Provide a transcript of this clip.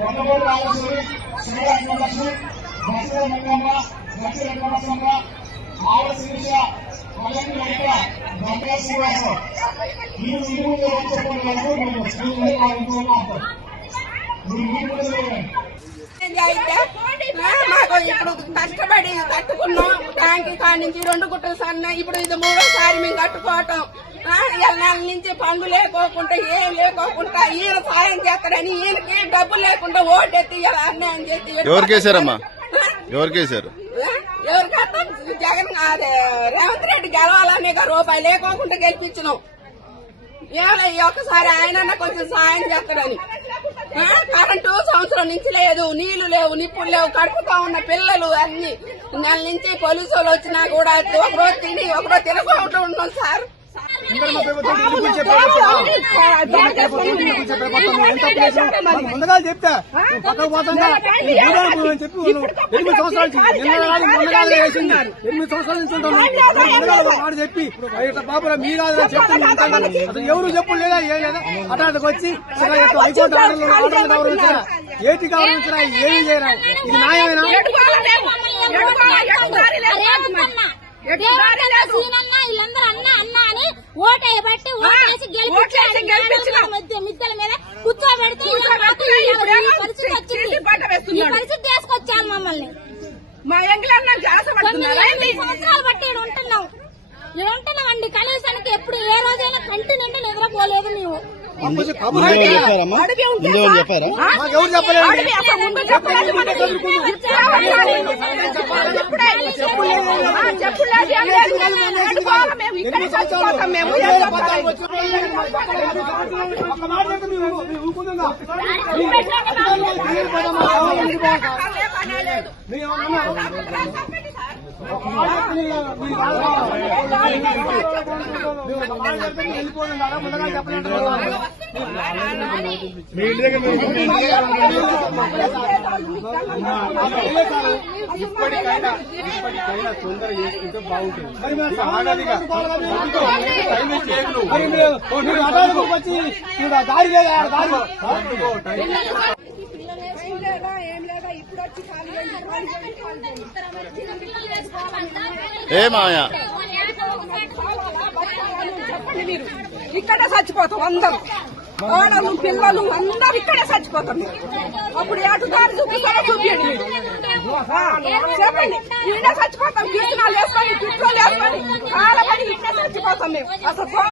వందమూరు రాజేశ్వరి, శ్రీరామలక్ష్మి, దశర మంగమ్మ, దశర కుమసమ్మ, ఆవ శిరీష, కళ్యాణి లలిత, గంగా శ్రీవాసం. ఈ ముందు వచ్చేటువంటి వరకు మేము స్కూల్లో ఉంటాం. మాకు ఇప్పుడు కష్టపడి కట్టుకున్నాం. ట్యాంక్ కాడి నుంచి 2 గుట్టలు సన్న, ఇప్పుడు ఇది 3వ మేము కట్టుకోవటం. నెల నుంచి పనులు లేకోకుండా ఏం లేకోకుండా ఈయన సాయం చేస్తాడని ఈయనకి డబ్బు లేకుండా ఓటెత్తి ఇలా అన్యాయం చేసి ఎవరికేసారమ్మా? ఎవరికేసారు? ఎవరికైతే జగన్ రేవంత్ రెడ్డి గెలవాలనే రూపాయి లేకోకుండా గెలిపించినాం. ఒక్కసారి ఆయన కొంచెం సాయం చేస్తాడని. కరెంటు సంవత్సరం నుంచి లేదు, నీళ్లు లేవు, నిప్పులు లేవు, కడుపుతా ఉన్న పిల్లలు అన్ని. నెల నుంచి పోలీసు వాళ్ళు వచ్చినా కూడా ఒకరోజు తిని ఒకరోజు తినకుండా ఉన్నాం సార్. ముందుగా చెప్తా పక్కకు పోతుందా చెప్పి 8 సంవత్సరాల నుంచి వేసింది. 8 సంవత్సరాల నుంచి ఉంటాను మాట చెప్పి బాబు మీ కాదు చెప్తాను. అసలు ఎవరు చెప్పు లేదా ఏం లేదా అటాటకు వచ్చి హైకోర్టు ఆర్డర్లు గౌరవించరా, ఏటి గౌరవించరా, ఏమి చేయరా? ఇది న్యాయమేనా? వీళ్ళందరూ అన్నా అన్నా అని ఓటేయబట్టి ఓటేసి గెలిపించారు. మిద్దెల మీద కూర్చోబెడితే పరిస్థితి వచ్చింది. ఈ పరిస్థితి తీసుకొచ్చాను మమ్మల్ని. మా సంవత్సరాలు బట్టి ఇక్కడ ఉంటున్నామండి. కనీసానికి ఎప్పుడు ఏ రోజైనా కంటి నిండి నిద్రపోలేదు మేము. చెప్పారమ్మా? చెప్పారా? ఎవరు చెప్పలేదు. ఇప్పటికైనా తొందర చేసుకుంటే బాగుంటుంది. దారి ఏమాయా చెప్పండి మీరు. ఇక్కడ చచ్చిపోతాం అందరూ, ఆడలు పిల్లలు అందరూ ఇక్కడే చచ్చిపోతాం. అప్పుడు అటుదారి చూపిస్తారో చూపించండి మీరు. చెప్పండి, ఈయన చచ్చిపోతాం. కిరణాలు వేసుకొని చుట్టూ వేసుకొని కాలపడి ఇట్లా చచ్చిపోతాం మేము. అసలు